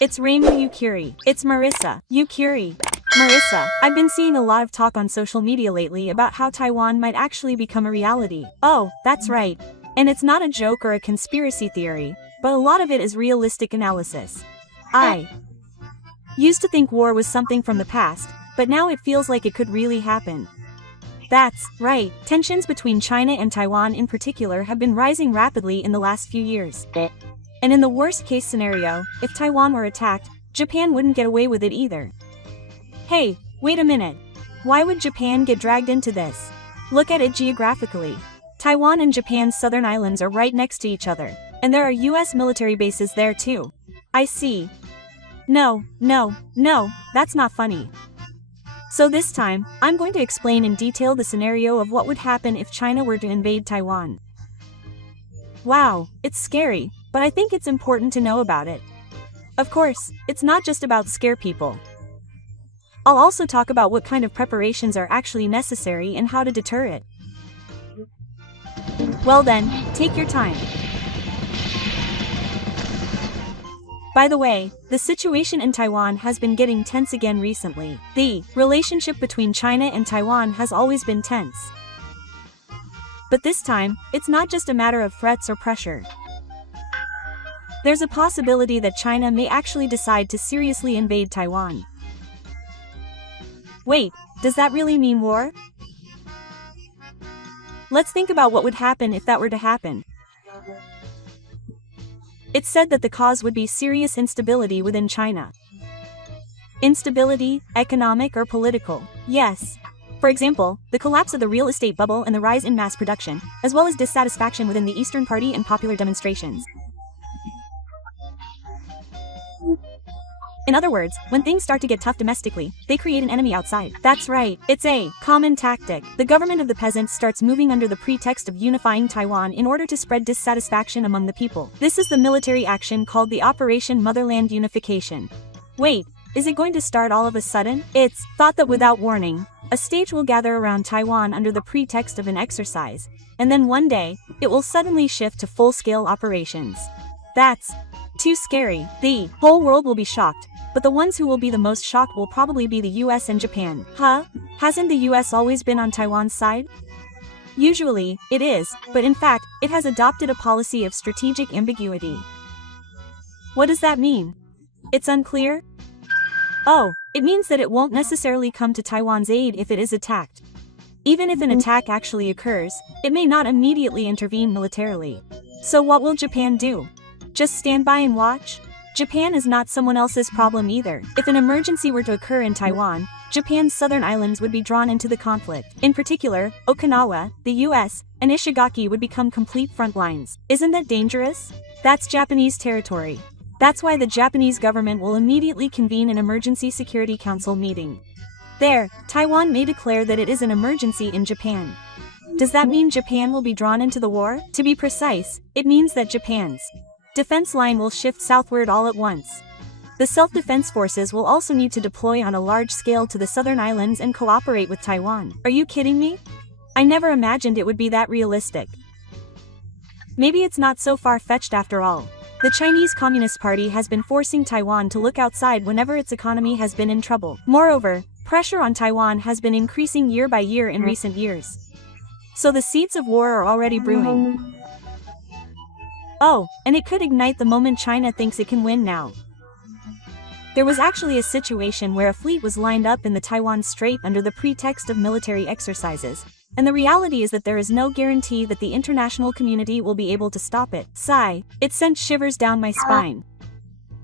It's Reimu Yukiri. It's Marissa. Yukiri. Marissa, I've been seeing a lot of talk on social media lately about how Taiwan might actually become a reality. Oh, that's right. And it's not a joke or a conspiracy theory, but a lot of it is realistic analysis. I used to think war was something from the past, but now it feels like it could really happen. That's right. Tensions between China and Taiwan in particular have been rising rapidly in the last few years. And in the worst-case scenario, if Taiwan were attacked, Japan wouldn't get away with it either. Hey, wait a minute. Why would Japan get dragged into this? Look at it geographically. Taiwan and Japan's southern islands are right next to each other, and there are US military bases there too. I see. No, that's not funny. So this time, I'm going to explain in detail the scenario of what would happen if China were to invade Taiwan. Wow, it's scary, but I think it's important to know about it. Of course, it's not just about scare people. I'll also talk about what kind of preparations are actually necessary and how to deter it. Well then, take your time. By the way, the situation in Taiwan has been getting tense again recently. The relationship between China and Taiwan has always been tense. But this time, it's not just a matter of threats or pressure. There's a possibility that China may actually decide to seriously invade Taiwan. Wait, does that really mean war? Let's think about what would happen if that were to happen. It's said that the cause would be serious instability within China. Instability, economic or political? Yes. For example, the collapse of the real estate bubble and the rise in mass production, as well as dissatisfaction within the Eastern Party and popular demonstrations. In other words, when things start to get tough domestically, they create an enemy outside. That's right, it's a common tactic. The government of the peasants starts moving under the pretext of unifying Taiwan in order to spread dissatisfaction among the people. This is the military action called the Operation Motherland Unification. Wait, is it going to start all of a sudden? It's thought that without warning, a stage will gather around Taiwan under the pretext of an exercise, and then one day, it will suddenly shift to full-scale operations. That's too scary. The whole world will be shocked. But the ones who will be the most shocked will probably be the US and Japan. Huh? Hasn't the US always been on Taiwan's side? Usually, it is, but in fact, it has adopted a policy of strategic ambiguity. What does that mean? It's unclear? Oh, it means that it won't necessarily come to Taiwan's aid if it is attacked. Even if an attack actually occurs, it may not immediately intervene militarily. So what will Japan do? Just stand by and watch? Japan is not someone else's problem either. If an emergency were to occur in Taiwan, Japan's southern islands would be drawn into the conflict. In particular, Okinawa, the US, and Ishigaki would become complete front lines. Isn't that dangerous? That's Japanese territory. That's why the Japanese government will immediately convene an Emergency Security Council meeting. There, Taiwan may declare that it is an emergency in Japan. Does that mean Japan will be drawn into the war? To be precise, it means that Japan's defense line will shift southward all at once. The self-defense forces will also need to deploy on a large scale to the southern islands and cooperate with Taiwan. Are you kidding me? I never imagined it would be that realistic. Maybe it's not so far-fetched after all. The Chinese Communist Party has been forcing Taiwan to look outside whenever its economy has been in trouble. Moreover, pressure on Taiwan has been increasing year by year in recent years. So the seeds of war are already brewing. Oh, and it could ignite the moment China thinks it can win now. There was actually a situation where a fleet was lined up in the Taiwan Strait under the pretext of military exercises, and the reality is that there is no guarantee that the international community will be able to stop it. Sigh, it sent shivers down my spine.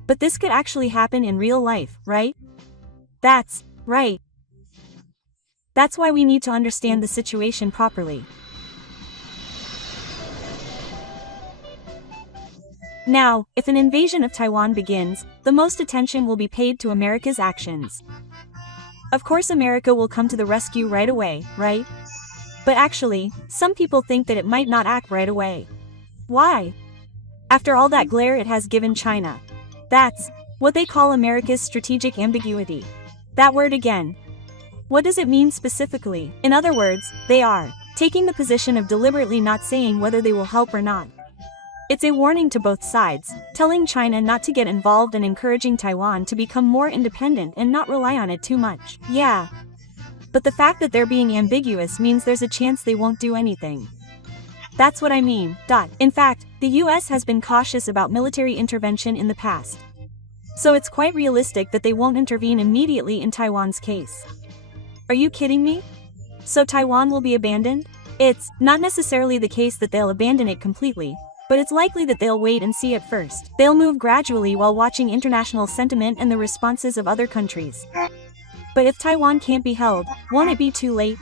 But this could actually happen in real life, right? That's right. That's why we need to understand the situation properly. Now, if an invasion of Taiwan begins, the most attention will be paid to America's actions. Of course America will come to the rescue right away, right? But actually, some people think that it might not act right away. Why? After all that glare it has given China. That's what they call America's strategic ambiguity. That word again. What does it mean specifically? In other words, they are taking the position of deliberately not saying whether they will help or not. It's a warning to both sides, telling China not to get involved and encouraging Taiwan to become more independent and not rely on it too much. Yeah. But the fact that they're being ambiguous means there's a chance they won't do anything. That's what I mean. In fact, the US has been cautious about military intervention in the past. So it's quite realistic that they won't intervene immediately in Taiwan's case. Are you kidding me? So Taiwan will be abandoned? It's not necessarily the case that they'll abandon it completely, but it's likely that they'll wait and see at first. They'll move gradually while watching international sentiment and the responses of other countries. But if Taiwan can't be held, won't it be too late?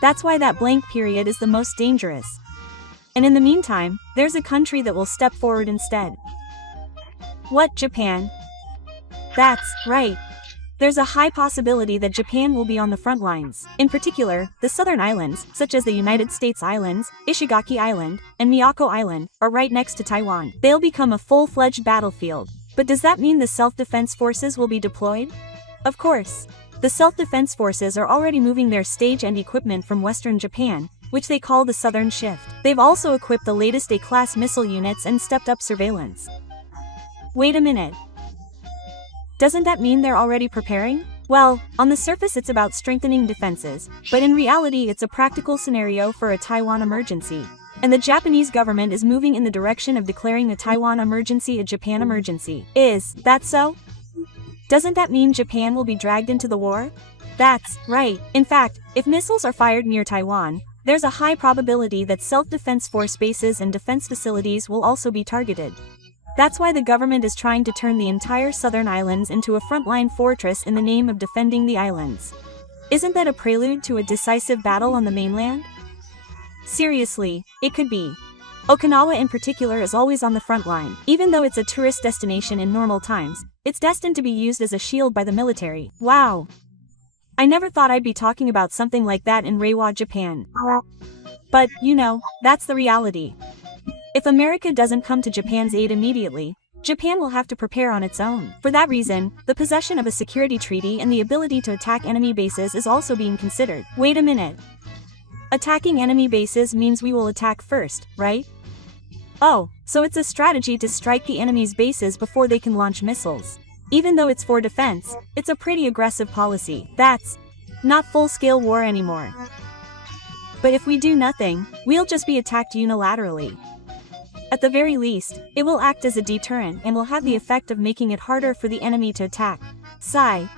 That's why that blank period is the most dangerous. And in the meantime, there's a country that will step forward instead. What, Japan? That's right. There's a high possibility that Japan will be on the front lines. In particular, the southern islands, such as the United States Islands, Ishigaki Island, and Miyako Island, are right next to Taiwan. They'll become a full-fledged battlefield. But does that mean the self-defense forces will be deployed? Of course. The self-defense forces are already moving their stage and equipment from western Japan, which they call the Southern Shift. They've also equipped the latest A-class missile units and stepped up surveillance. Wait a minute. Doesn't that mean they're already preparing? Well, on the surface it's about strengthening defenses, but in reality it's a practical scenario for a Taiwan emergency. And the Japanese government is moving in the direction of declaring a Taiwan emergency a Japan emergency. Is that so? Doesn't that mean Japan will be dragged into the war? That's right. In fact, if missiles are fired near Taiwan, there's a high probability that self-defense force bases and defense facilities will also be targeted. That's why the government is trying to turn the entire southern islands into a frontline fortress in the name of defending the islands. Isn't that a prelude to a decisive battle on the mainland? Seriously, it could be. Okinawa in particular is always on the front line. Even though it's a tourist destination in normal times, it's destined to be used as a shield by the military. Wow. I never thought I'd be talking about something like that in Reiwa, Japan. But, you know, that's the reality. If America doesn't come to Japan's aid immediately, Japan will have to prepare on its own. For that reason, the possession of a security treaty and the ability to attack enemy bases is also being considered. Wait a minute. Attacking enemy bases means we will attack first, right? Oh, so it's a strategy to strike the enemy's bases before they can launch missiles. Even though it's for defense, it's a pretty aggressive policy. That's not full-scale war anymore. But if we do nothing, we'll just be attacked unilaterally. At the very least, it will act as a deterrent and will have the effect of making it harder for the enemy to attack. Sigh.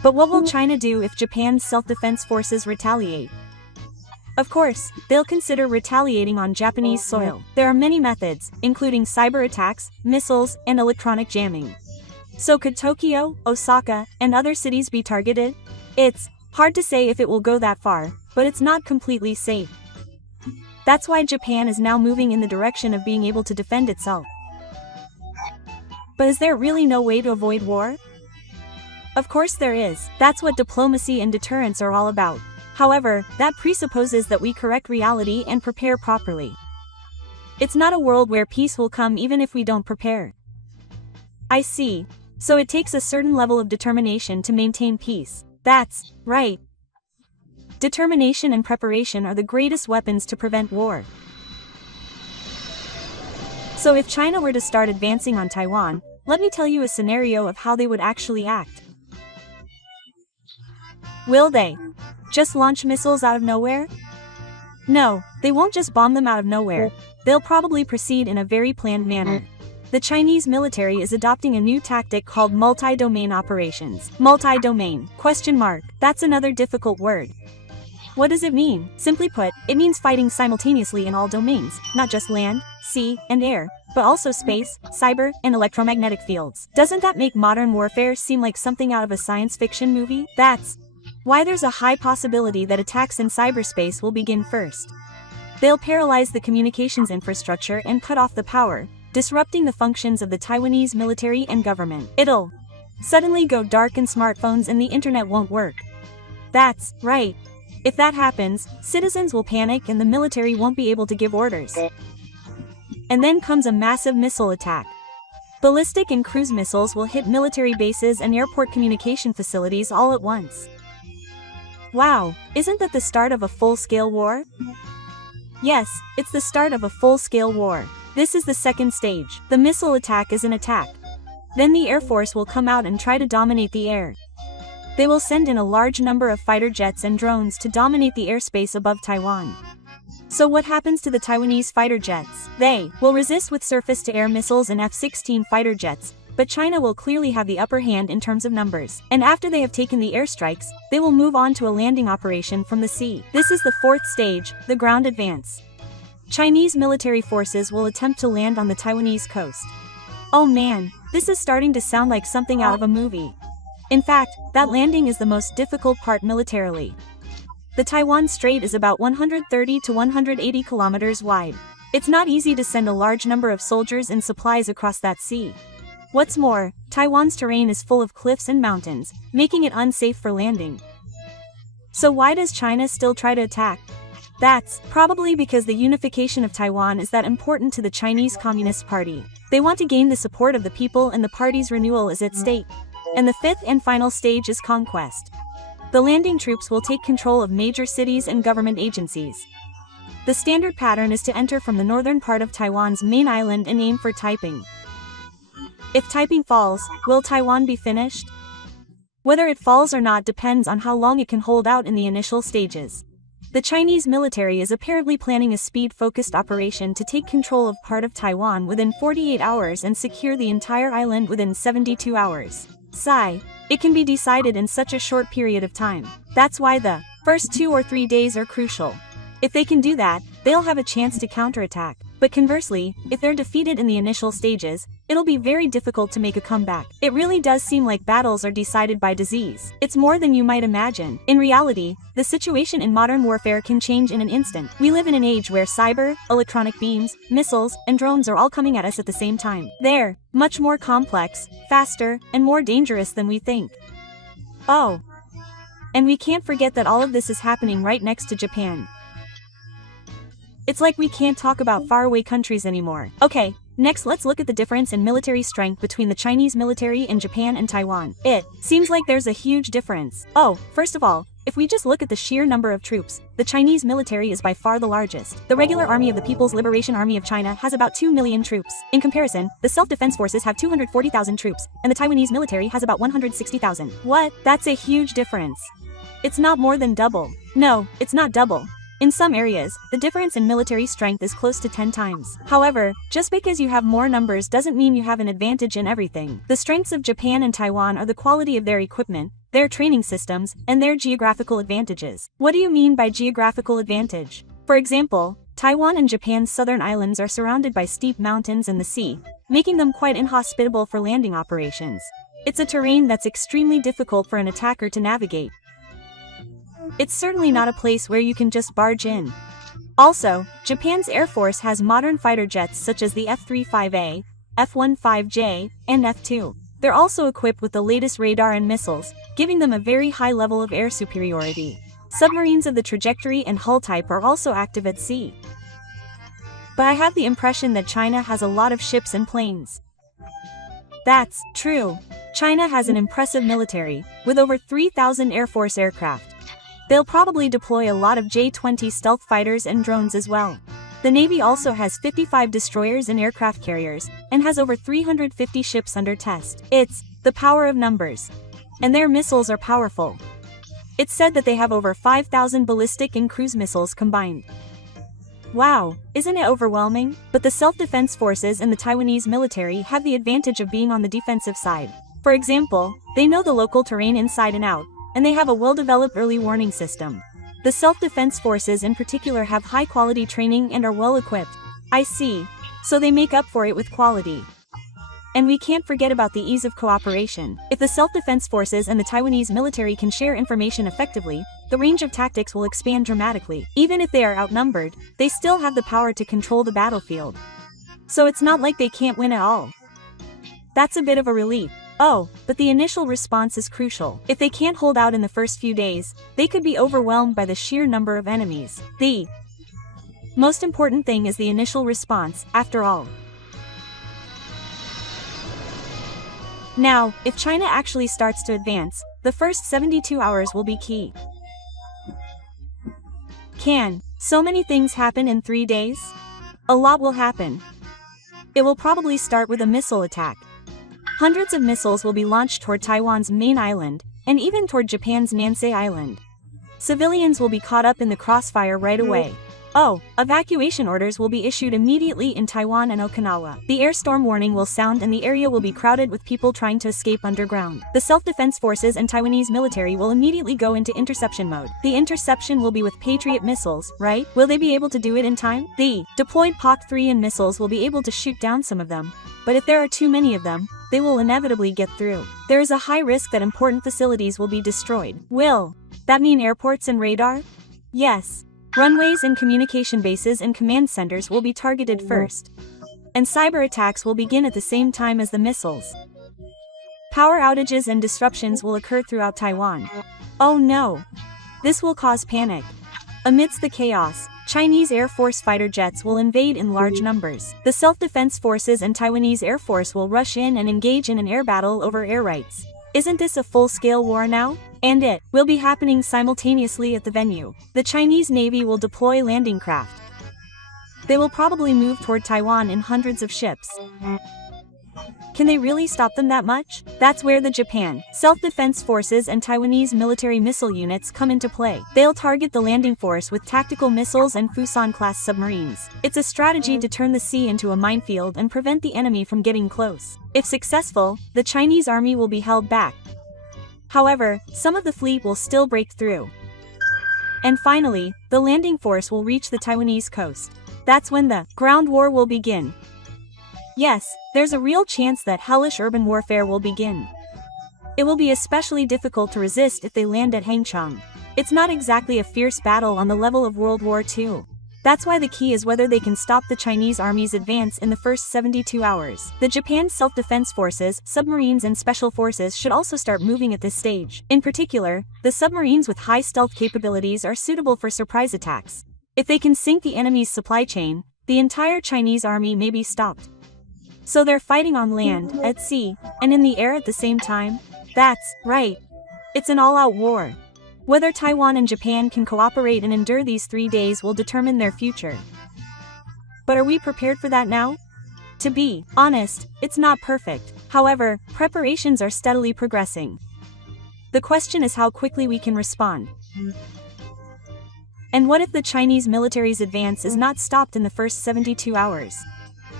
But what will China do if Japan's self-defense forces retaliate? Of course, they'll consider retaliating on Japanese soil. There are many methods, including cyber attacks, missiles, and electronic jamming. So could Tokyo, Osaka, and other cities be targeted? It's hard to say if it will go that far, but it's not completely safe. That's why Japan is now moving in the direction of being able to defend itself. But is there really no way to avoid war? Of course there is. That's what diplomacy and deterrence are all about. However, that presupposes that we correct reality and prepare properly. It's not a world where peace will come even if we don't prepare. I see. So it takes a certain level of determination to maintain peace. That's right. Determination and preparation are the greatest weapons to prevent war. So if China were to start advancing on Taiwan, let me tell you a scenario of how they would actually act. Will they just launch missiles out of nowhere? No, they won't just bomb them out of nowhere. They'll probably proceed in a very planned manner. The Chinese military is adopting a new tactic called multi-domain operations. Multi-domain, ? That's another difficult word. What does it mean? Simply put, it means fighting simultaneously in all domains, not just land, sea, and air, but also space, cyber, and electromagnetic fields. Doesn't that make modern warfare seem like something out of a science fiction movie? That's why there's a high possibility that attacks in cyberspace will begin first. They'll paralyze the communications infrastructure and cut off the power, disrupting the functions of the Taiwanese military and government. It'll suddenly go dark and smartphones and the internet won't work. That's right. If that happens, citizens will panic and the military won't be able to give orders. And then comes a massive missile attack. Ballistic and cruise missiles will hit military bases and airport communication facilities all at once. Wow, isn't that the start of a full-scale war? Yes, it's the start of a full-scale war. This is the second stage. The missile attack is an attack. Then the Air Force will come out and try to dominate the air. They will send in a large number of fighter jets and drones to dominate the airspace above Taiwan. So what happens to the Taiwanese fighter jets? They will resist with surface-to-air missiles and F-16 fighter jets, but China will clearly have the upper hand in terms of numbers. And after they have taken the airstrikes, they will move on to a landing operation from the sea. This is the fourth stage, the ground advance. Chinese military forces will attempt to land on the Taiwanese coast. Oh man, this is starting to sound like something out of a movie. In fact, that landing is the most difficult part militarily. The Taiwan Strait is about 130 to 180 kilometers wide. It's not easy to send a large number of soldiers and supplies across that sea. What's more, Taiwan's terrain is full of cliffs and mountains, making it unsafe for landing. So why does China still try to attack? That's probably because the unification of Taiwan is that important to the Chinese Communist Party. They want to gain the support of the people, and the party's renewal is at stake. And the fifth and final stage is conquest. The landing troops will take control of major cities and government agencies. The standard pattern is to enter from the northern part of Taiwan's main island and aim for Taiping. If Taiping falls, will Taiwan be finished? Whether it falls or not depends on how long it can hold out in the initial stages. The Chinese military is apparently planning a speed-focused operation to take control of part of Taiwan within 48 hours and secure the entire island within 72 hours. Sigh. It can be decided in such a short period of time. That's why the first 2 or 3 days are crucial. If they can do that, they'll have a chance to counterattack. But conversely, if they're defeated in the initial stages, it'll be very difficult to make a comeback. It really does seem like battles are decided by disease. It's more than you might imagine. In reality, the situation in modern warfare can change in an instant. We live in an age where cyber, electronic beams, missiles, and drones are all coming at us at the same time. They're much more complex, faster, and more dangerous than we think. Oh. And we can't forget that all of this is happening right next to Japan. It's like we can't talk about faraway countries anymore. Okay, next let's look at the difference in military strength between the Chinese military in Japan and Taiwan. It seems like there's a huge difference. Oh, first of all, if we just look at the sheer number of troops, the Chinese military is by far the largest. The regular army of the People's Liberation Army of China has about 2 million troops. In comparison, the self-defense forces have 240,000 troops, and the Taiwanese military has about 160,000. What? That's a huge difference. It's not more than double. No, it's not double. In some areas, the difference in military strength is close to 10 times. However, just because you have more numbers doesn't mean you have an advantage in everything. The strengths of Japan and Taiwan are the quality of their equipment, their training systems, and their geographical advantages. What do you mean by geographical advantage? For example, Taiwan and Japan's southern islands are surrounded by steep mountains and the sea, making them quite inhospitable for landing operations. It's a terrain that's extremely difficult for an attacker to navigate. It's certainly not a place where you can just barge in. Also, Japan's Air Force has modern fighter jets such as the F-35A, F-15J, and F-2. They're also equipped with the latest radar and missiles, giving them a very high level of air superiority. Submarines of the trajectory and hull type are also active at sea. But I have the impression that China has a lot of ships and planes. That's true. China has an impressive military, with over 3,000 Air Force aircraft. They'll probably deploy a lot of J-20 stealth fighters and drones as well. The Navy also has 55 destroyers and aircraft carriers, and has over 350 ships under test. It's the power of numbers. And their missiles are powerful. It's said that they have over 5,000 ballistic and cruise missiles combined. Wow, isn't it overwhelming? But the self-defense forces and the Taiwanese military have the advantage of being on the defensive side. For example, they know the local terrain inside and out, and they have a well-developed early warning system. The self-defense forces in particular have high-quality training and are well-equipped. I see. So they make up for it with quality. And we can't forget about the ease of cooperation. If the self-defense forces and the Taiwanese military can share information effectively, the range of tactics will expand dramatically. Even if they are outnumbered, they still have the power to control the battlefield. So it's not like they can't win at all. That's a bit of a relief. Oh, but the initial response is crucial. If they can't hold out in the first few days, they could be overwhelmed by the sheer number of enemies. The most important thing is the initial response, after all. Now, if China actually starts to advance, the first 72 hours will be key. Can so many things happen in 3 days? A lot will happen. It will probably start with a missile attack. Hundreds of missiles will be launched toward Taiwan's main island, and even toward Japan's Nansei Island. Civilians will be caught up in the crossfire right away. Oh, evacuation orders will be issued immediately in Taiwan and Okinawa. The air storm warning will sound and the area will be crowded with people trying to escape underground. The self-defense forces and Taiwanese military will immediately go into interception mode. The interception will be with Patriot missiles, right? Will they be able to do it in time? The deployed POC-3 and missiles will be able to shoot down some of them. But if there are too many of them, they will inevitably get through. There is a high risk that important facilities will be destroyed. Will that mean airports and radar? Yes. Runways and communication bases and command centers will be targeted first. And cyber attacks will begin at the same time as the missiles. Power outages and disruptions will occur throughout Taiwan. Oh no! This will cause panic. Amidst the chaos, Chinese Air Force fighter jets will invade in large numbers. The self-defense forces and Taiwanese Air Force will rush in and engage in an air battle over air rights. Isn't this a full-scale war now? And it will be happening simultaneously at the venue. The Chinese Navy will deploy landing craft. They will probably move toward Taiwan in hundreds of ships. Can they really stop them that much? That's where the Japan self-defense forces and Taiwanese military missile units come into play. They'll target the landing force with tactical missiles and Fuson-class submarines. It's a strategy to turn the sea into a minefield and prevent the enemy from getting close. If successful, the Chinese army will be held back. However, some of the fleet will still break through. And finally, the landing force will reach the Taiwanese coast. That's when the ground war will begin. Yes, there's a real chance that hellish urban warfare will begin. It will be especially difficult to resist if they land at Hangzhou. It's not exactly a fierce battle on the level of World War II. That's why the key is whether they can stop the Chinese army's advance in the first 72 hours. The Japan self-defense forces, submarines and special forces should also start moving at this stage. In particular, the submarines with high stealth capabilities are suitable for surprise attacks. If they can sink the enemy's supply chain, the entire Chinese army may be stopped. So they're fighting on land, at sea, and in the air at the same time? That's right. It's an all-out war. Whether Taiwan and Japan can cooperate and endure these 3 days will determine their future. But are we prepared for that now? To be honest, it's not perfect. However, preparations are steadily progressing. The question is how quickly we can respond. And what if the Chinese military's advance is not stopped in the first 72 hours?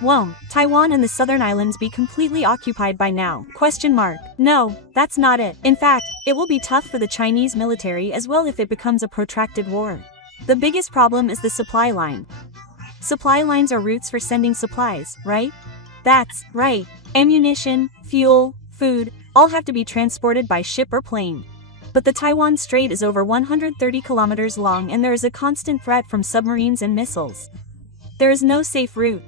Won't Taiwan and the southern islands be completely occupied by now? No, that's not it. In fact, it will be tough for the Chinese military as well if it becomes a protracted war. The biggest problem is the supply line. Supply lines are routes for sending supplies, right? That's right. Ammunition, fuel, food, all have to be transported by ship or plane. But the Taiwan Strait is over 130 kilometers long and there is a constant threat from submarines and missiles. There is no safe route.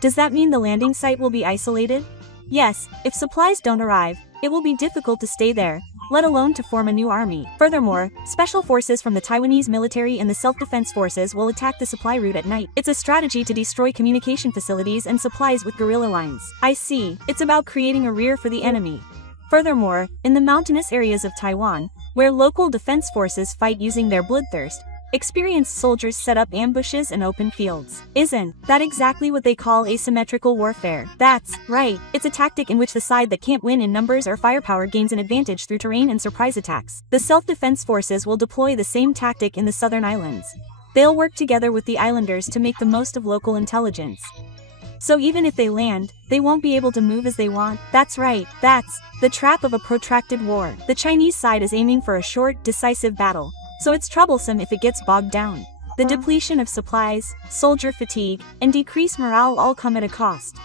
Does that mean the landing site will be isolated? Yes, if supplies don't arrive, it will be difficult to stay there, let alone to form a new army. Furthermore, special forces from the Taiwanese military and the self-defense forces will attack the supply route at night. It's a strategy to destroy communication facilities and supplies with guerrilla lines. I see, it's about creating a rear for the enemy. Furthermore, in the mountainous areas of Taiwan, where local defense forces fight using their bloodthirst, experienced soldiers set up ambushes and open fields. Isn't that exactly what they call asymmetrical warfare? That's right. It's a tactic in which the side that can't win in numbers or firepower gains an advantage through terrain and surprise attacks. The self-defense forces will deploy the same tactic in the southern islands. They'll work together with the islanders to make the most of local intelligence. So even if they land, they won't be able to move as they want. That's right. That's the trap of a protracted war. The Chinese side is aiming for a short, decisive battle. So it's troublesome if it gets bogged down. The depletion of supplies, soldier fatigue, and decreased morale all come at a cost.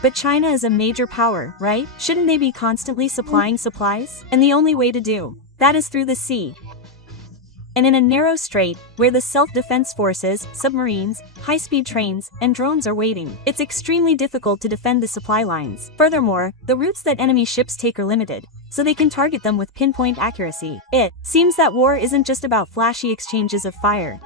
But China is a major power, right? Shouldn't they be constantly supplying supplies? And the only way to do that is through the sea. And in a narrow strait, where the self-defense forces, submarines, high-speed trains, and drones are waiting, it's extremely difficult to defend the supply lines. Furthermore, the routes that enemy ships take are limited, so they can target them with pinpoint accuracy. It seems that war isn't just about flashy exchanges of fire.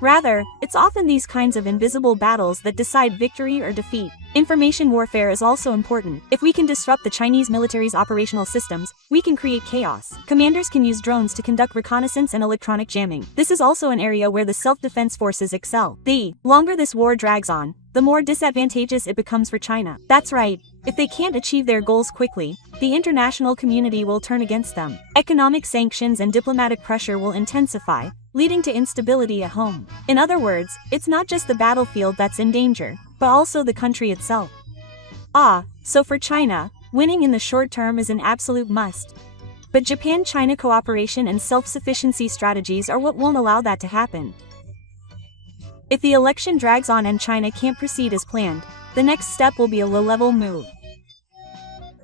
Rather, it's often these kinds of invisible battles that decide victory or defeat. Information warfare is also important. If we can disrupt the Chinese military's operational systems, we can create chaos. Commanders can use drones to conduct reconnaissance and electronic jamming. This is also an area where the self-defense forces excel. The longer this war drags on, the more disadvantageous it becomes for China. That's right. If they can't achieve their goals quickly, the international community will turn against them. Economic sanctions and diplomatic pressure will intensify, leading to instability at home. In other words, it's not just the battlefield that's in danger, but also the country itself. So for China, winning in the short term is an absolute must. But Japan-China cooperation and self-sufficiency strategies are what won't allow that to happen. If the election drags on and China can't proceed as planned, the next step will be a low-level move.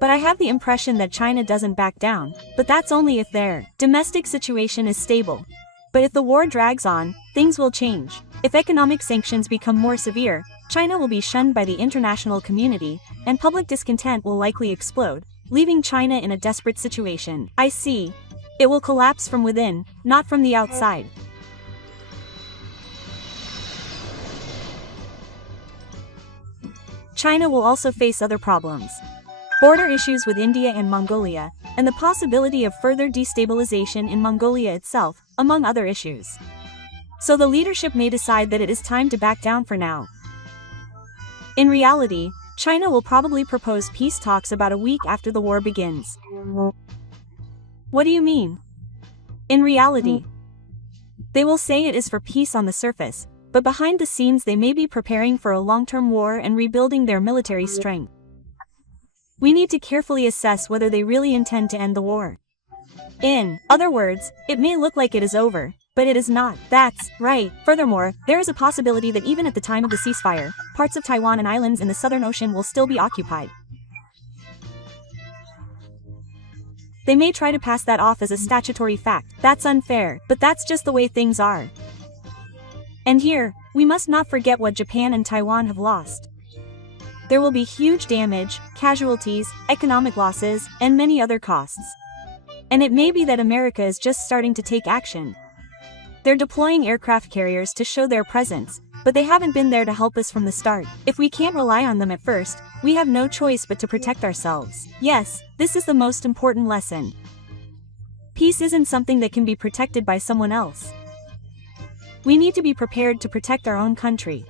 But I have the impression that China doesn't back down, but that's only if their domestic situation is stable. But if the war drags on, things will change. If economic sanctions become more severe, China will be shunned by the international community, and public discontent will likely explode, leaving China in a desperate situation. I see. It will collapse from within, not from the outside. China will also face other problems. Border issues with India and Mongolia, and the possibility of further destabilization in Mongolia itself, among other issues. So the leadership may decide that it is time to back down for now. In reality, China will probably propose peace talks about a week after the war begins. What do you mean? In reality, they will say it is for peace on the surface, but behind the scenes they may be preparing for a long-term war and rebuilding their military strength. We need to carefully assess whether they really intend to end the war. In other words, it may look like it is over, but it is not. That's right. Furthermore, there is a possibility that even at the time of the ceasefire, parts of Taiwan and islands in the Southern Ocean will still be occupied. They may try to pass that off as a statutory fact. That's unfair, but that's just the way things are. And here, we must not forget what Japan and Taiwan have lost. There will be huge damage, casualties, economic losses, and many other costs. And it may be that America is just starting to take action. They're deploying aircraft carriers to show their presence, but they haven't been there to help us from the start. If we can't rely on them at first, we have no choice but to protect ourselves. Yes, this is the most important lesson. Peace isn't something that can be protected by someone else. We need to be prepared to protect our own country.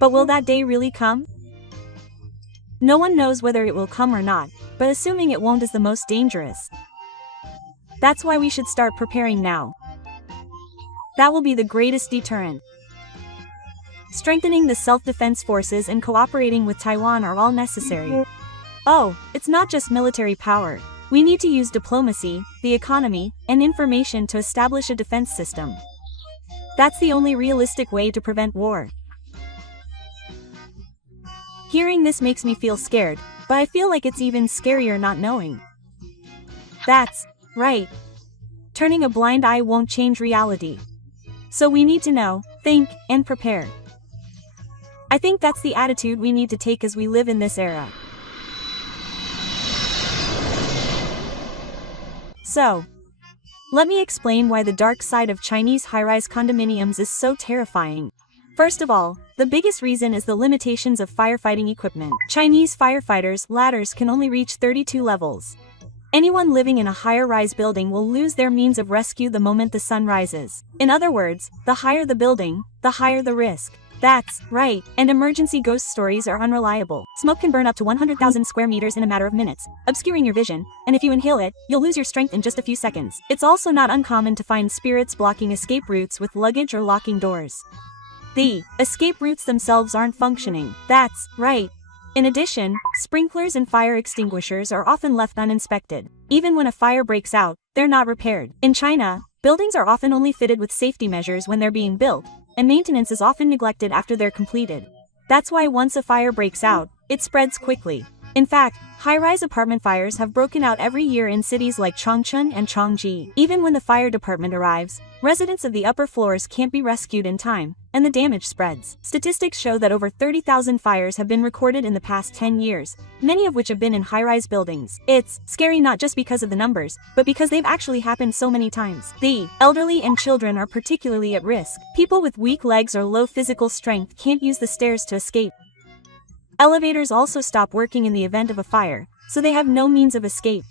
But will that day really come? No one knows whether it will come or not, but assuming it won't is the most dangerous. That's why we should start preparing now. That will be the greatest deterrent. Strengthening the self-defense forces and cooperating with Taiwan are all necessary. It's not just military power. We need to use diplomacy, the economy, and information to establish a defense system. That's the only realistic way to prevent war. Hearing this makes me feel scared, but I feel like it's even scarier not knowing. That's right. Turning a blind eye won't change reality. So we need to know, think, and prepare. I think that's the attitude we need to take as we live in this era. So, let me explain why the dark side of Chinese high-rise condominiums is so terrifying. First of all, the biggest reason is the limitations of firefighting equipment. Chinese firefighters' ladders can only reach 32 levels. Anyone living in a higher-rise building will lose their means of rescue the moment the sun rises. In other words, the higher the building, the higher the risk. That's right, and emergency ghost stories are unreliable. Smoke can burn up to 100,000 square meters in a matter of minutes, obscuring your vision, and if you inhale it, you'll lose your strength in just a few seconds. It's also not uncommon to find spirits blocking escape routes with luggage or locking doors. The escape routes themselves aren't functioning. That's right. In addition, sprinklers and fire extinguishers are often left uninspected. Even when a fire breaks out, they're not repaired. In China, buildings are often only fitted with safety measures when they're being built, and maintenance is often neglected after they're completed. That's why once a fire breaks out, it spreads quickly. In fact, high-rise apartment fires have broken out every year in cities like Chongchun and Chongji. Even when the fire department arrives, residents of the upper floors can't be rescued in time, and the damage spreads. Statistics show that over 30,000 fires have been recorded in the past 10 years, many of which have been in high-rise buildings. It's scary not just because of the numbers, but because they've actually happened so many times. The elderly and children are particularly at risk. People with weak legs or low physical strength can't use the stairs to escape. Elevators also stop working in the event of a fire, so they have no means of escape.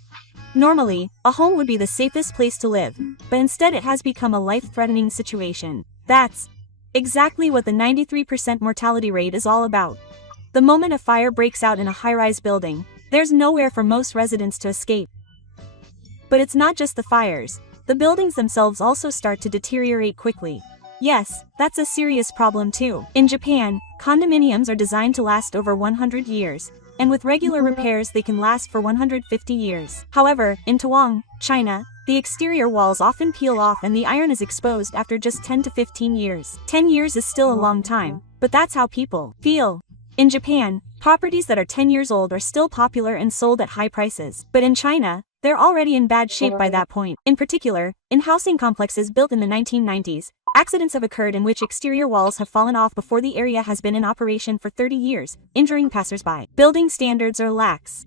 Normally, a home would be the safest place to live, but instead it has become a life-threatening situation. That's exactly what the 93% mortality rate is all about. The moment a fire breaks out in a high-rise building, there's nowhere for most residents to escape. But it's not just the fires. The buildings themselves also start to deteriorate quickly. Yes, that's a serious problem too. In Japan, condominiums are designed to last over 100 years, and with regular repairs they can last for 150 years. However, in Taiwan, China, the exterior walls often peel off and the iron is exposed after just 10 to 15 years. 10 years is still a long time, but that's how people feel. In Japan, properties that are 10 years old are still popular and sold at high prices. But in China, they're already in bad shape by that point. In particular, in housing complexes built in the 1990s, accidents have occurred in which exterior walls have fallen off before the area has been in operation for 30 years, injuring passersby. Building standards are lax.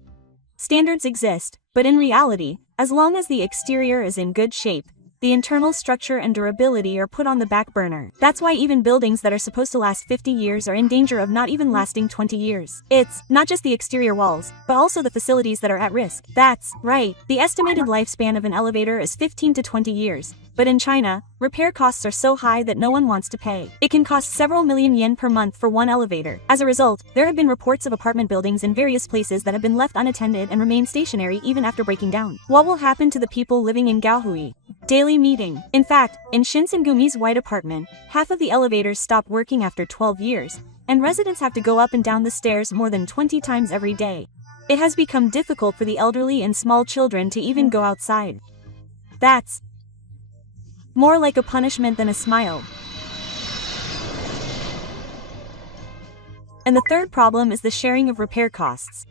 Standards exist, but in reality, as long as the exterior is in good shape, the internal structure and durability are put on the back burner. That's why even buildings that are supposed to last 50 years are in danger of not even lasting 20 years. It's not just the exterior walls, but also the facilities that are at risk. That's right. The estimated lifespan of an elevator is 15 to 20 years. But in China, repair costs are so high that no one wants to pay. It can cost several million yen per month for one elevator. As a result, there have been reports of apartment buildings in various places that have been left unattended and remain stationary even after breaking down. What will happen to the people living in Gaohui? Daily meeting. In fact, in Shinsengumi's white apartment, half of the elevators stop working after 12 years, and residents have to go up and down the stairs more than 20 times every day. It has become difficult for the elderly and small children to even go outside. That's more like a punishment than a smile. And the third problem is the sharing of repair costs.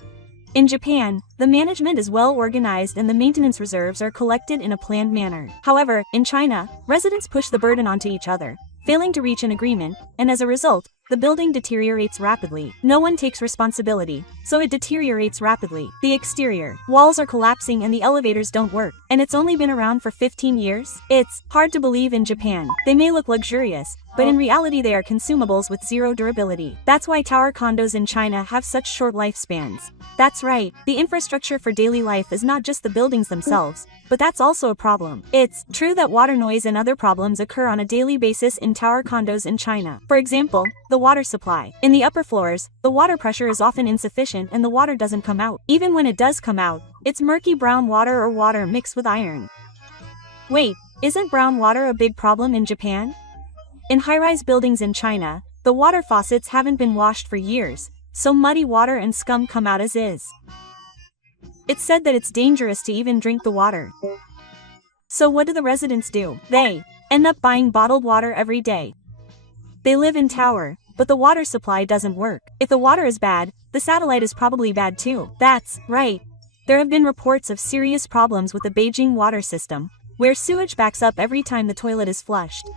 In Japan, the management is well organized and the maintenance reserves are collected in a planned manner. However, in China, residents push the burden onto each other, failing to reach an agreement, and as a result, the building deteriorates rapidly. No one takes responsibility, so it deteriorates rapidly. The exterior walls are collapsing and the elevators don't work. And it's only been around for 15 years? It's hard to believe in Japan. They may look luxurious, but in reality they are consumables with zero durability. That's why tower condos in China have such short lifespans. That's right, the infrastructure for daily life is not just the buildings themselves, but that's also a problem. It's true that water noise and other problems occur on a daily basis in tower condos in China. For example, the water supply. In the upper floors, the water pressure is often insufficient and the water doesn't come out. Even when it does come out, it's murky brown water or water mixed with iron. Wait, isn't brown water a big problem in Japan? In high-rise buildings in China, the water faucets haven't been washed for years, so muddy water and scum come out as is. It's said that it's dangerous to even drink the water. So what do the residents do? They end up buying bottled water every day. They live in tower, but the water supply doesn't work. If the water is bad, the satellite is probably bad too. That's right. There have been reports of serious problems with the Beijing water system, where sewage backs up every time the toilet is flushed.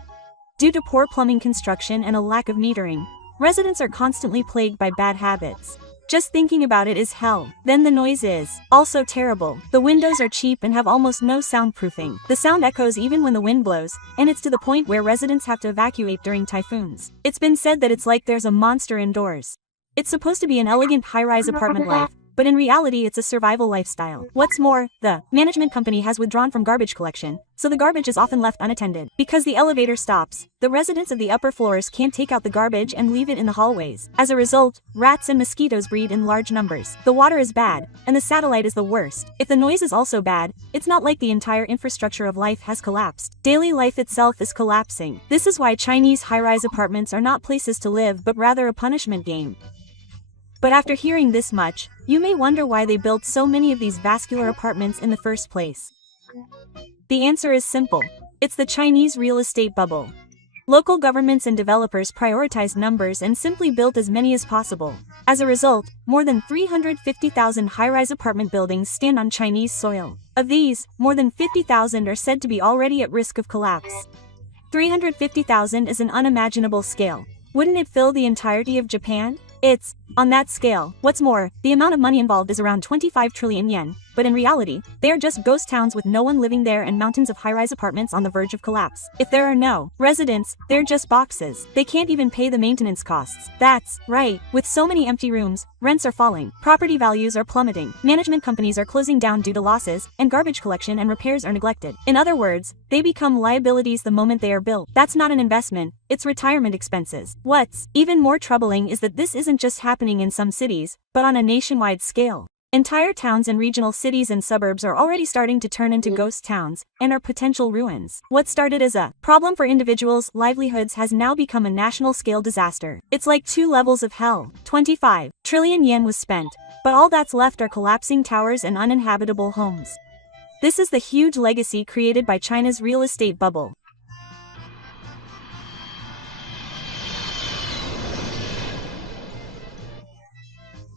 Due to poor plumbing construction and a lack of metering, residents are constantly plagued by bad habits. Just thinking about it is hell. Then the noise is also terrible. The windows are cheap and have almost no soundproofing. The sound echoes even when the wind blows, and it's to the point where residents have to evacuate during typhoons. It's been said that it's like there's a monster indoors. It's supposed to be an elegant high-rise apartment life, but in reality it's a survival lifestyle. What's more, the management company has withdrawn from garbage collection, so the garbage is often left unattended. Because the elevator stops, the residents of the upper floors can't take out the garbage and leave it in the hallways. As a result, rats and mosquitoes breed in large numbers. The water is bad, and the satellite is the worst. If the noise is also bad, it's not like the entire infrastructure of life has collapsed. Daily life itself is collapsing. This is why Chinese high-rise apartments are not places to live but rather a punishment game. But after hearing this much, you may wonder why they built so many of these vascular apartments in the first place. The answer is simple. It's the Chinese real estate bubble. Local governments and developers prioritized numbers and simply built as many as possible. As a result, more than 350,000 high-rise apartment buildings stand on Chinese soil. Of these, more than 50,000 are said to be already at risk of collapse. 350,000 is an unimaginable scale. Wouldn't it fill the entirety of Japan? It's on that scale. What's more, the amount of money involved is around 25 trillion yen, but in reality, they are just ghost towns with no one living there and mountains of high-rise apartments on the verge of collapse. If there are no residents, they're just boxes. They can't even pay the maintenance costs. That's right. With so many empty rooms, rents are falling, property values are plummeting, management companies are closing down due to losses, and garbage collection and repairs are neglected. In other words, they become liabilities the moment they are built. That's not an investment, it's retirement expenses. What's even more troubling is that this isn't just happening in some cities, but on a nationwide scale. Entire towns and regional cities and suburbs are already starting to turn into ghost towns and are potential ruins. What started as a problem for individuals' livelihoods has now become a national-scale disaster. It's like 2 levels of hell. 25 trillion yen was spent, but all that's left are collapsing towers and uninhabitable homes. This is the huge legacy created by China's real estate bubble.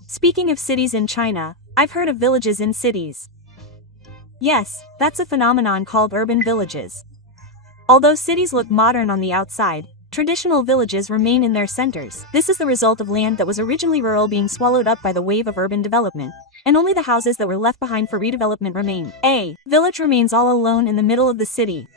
Speaking of cities in China, I've heard of villages in cities. Yes, that's a phenomenon called urban villages. Although cities look modern on the outside, traditional villages remain in their centers. This is the result of land that was originally rural being swallowed up by the wave of urban development, and only the houses that were left behind for redevelopment remain. A village remains all alone in the middle of the city,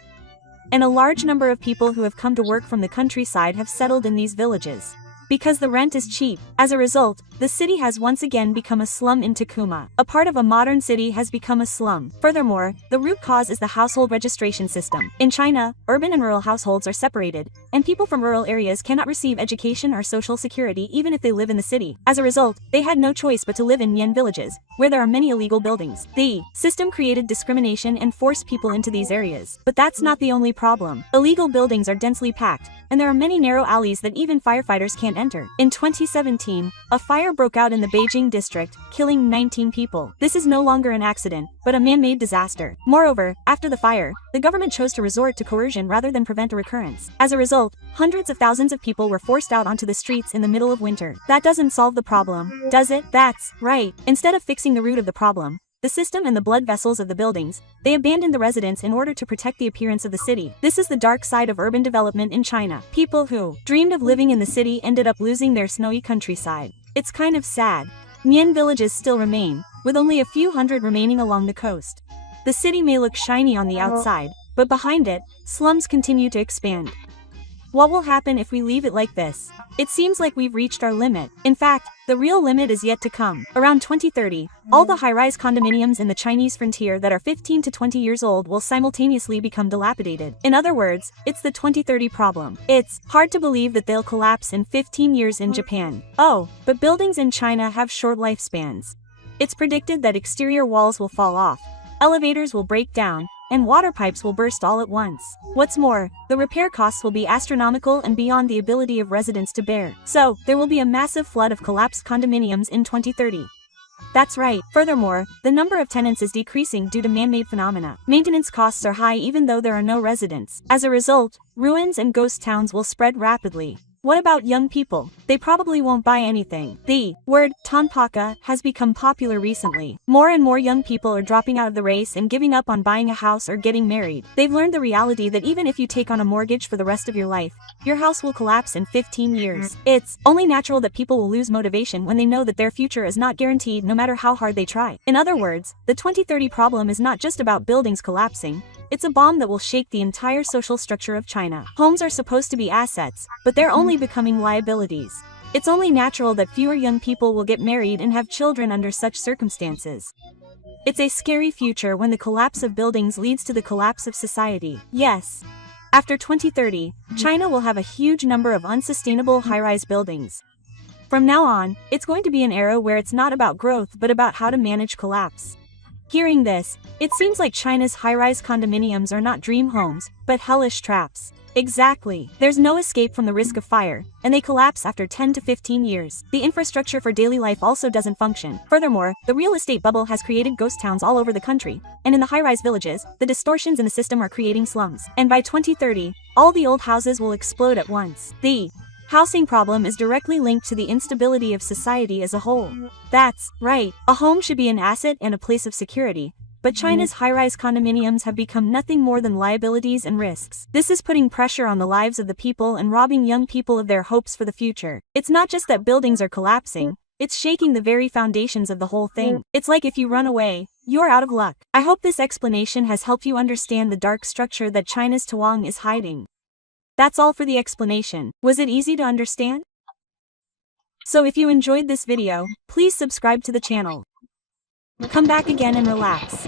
and a large number of people who have come to work from the countryside have settled in these villages. Because the rent is cheap. As a result, the city has once again become a slum in Takuma. A part of a modern city has become a slum. Furthermore, the root cause is the household registration system. In China, urban and rural households are separated, and people from rural areas cannot receive education or social security even if they live in the city. As a result, they had no choice but to live in yen villages, where there are many illegal buildings. The system created discrimination and forced people into these areas. But that's not the only problem. Illegal buildings are densely packed, and there are many narrow alleys that even firefighters can't enter. In 2017, a fire broke out in the Beijing district, killing 19 people. This is no longer an accident, but a man-made disaster. Moreover, after the fire, the government chose to resort to coercion rather than prevent a recurrence. As a result, hundreds of thousands of people were forced out onto the streets in the middle of winter. That doesn't solve the problem, does it? That's right. Instead of fixing the root of the problem, the system and the blood vessels of the buildings, they abandoned the residents in order to protect the appearance of the city. This is the dark side of urban development in China. People who dreamed of living in the city ended up losing their snowy countryside. It's kind of sad. Nian villages still remain, with only a few hundred remaining along the coast. The city may look shiny on the outside, but behind it, slums continue to expand. What will happen if we leave it like this? It seems like we've reached our limit. In fact, the real limit is yet to come. Around 2030, all the high-rise condominiums in the Chinese frontier that are 15 to 20 years old will simultaneously become dilapidated. In other words, it's the 2030 problem. It's hard to believe that they'll collapse in 15 years in Japan. Oh, but buildings in China have short lifespans. It's predicted that exterior walls will fall off, elevators will break down, and water pipes will burst all at once. What's more, the repair costs will be astronomical and beyond the ability of residents to bear. So, there will be a massive flood of collapsed condominiums in 2030. That's right. Furthermore, the number of tenants is decreasing due to man-made phenomena. Maintenance costs are high even though there are no residents. As a result, ruins and ghost towns will spread rapidly. What about young people? They probably won't buy anything. The word "tanpaka" has become popular recently. More and more young people are dropping out of the race and giving up on buying a house or getting married. They've learned the reality that even if you take on a mortgage for the rest of your life, your house will collapse in 15 years. It's only natural that people will lose motivation when they know that their future is not guaranteed no matter how hard they try. In other words, the 2030 problem is not just about buildings collapsing. It's a bomb that will shake the entire social structure of China. Homes are supposed to be assets, but they're only becoming liabilities. It's only natural that fewer young people will get married and have children under such circumstances. It's a scary future when the collapse of buildings leads to the collapse of society. Yes. After 2030, China will have a huge number of unsustainable high-rise buildings. From now on, it's going to be an era where it's not about growth but about how to manage collapse. Hearing this, it seems like China's high-rise condominiums are not dream homes, but hellish traps. Exactly. There's no escape from the risk of fire, and they collapse after 10 to 15 years. The infrastructure for daily life also doesn't function. Furthermore, the real estate bubble has created ghost towns all over the country, and in the high-rise villages, the distortions in the system are creating slums. And by 2030, all the old houses will explode at once. The housing problem is directly linked to the instability of society as a whole. That's right. A home should be an asset and a place of security. But China's high-rise condominiums have become nothing more than liabilities and risks. This is putting pressure on the lives of the people and robbing young people of their hopes for the future. It's not just that buildings are collapsing, it's shaking the very foundations of the whole thing. It's like if you run away, you're out of luck. I hope this explanation has helped you understand the dark structure that China's Tawang is hiding. That's all for the explanation. Was it easy to understand? So if you enjoyed this video, please subscribe to the channel. Come back again and relax.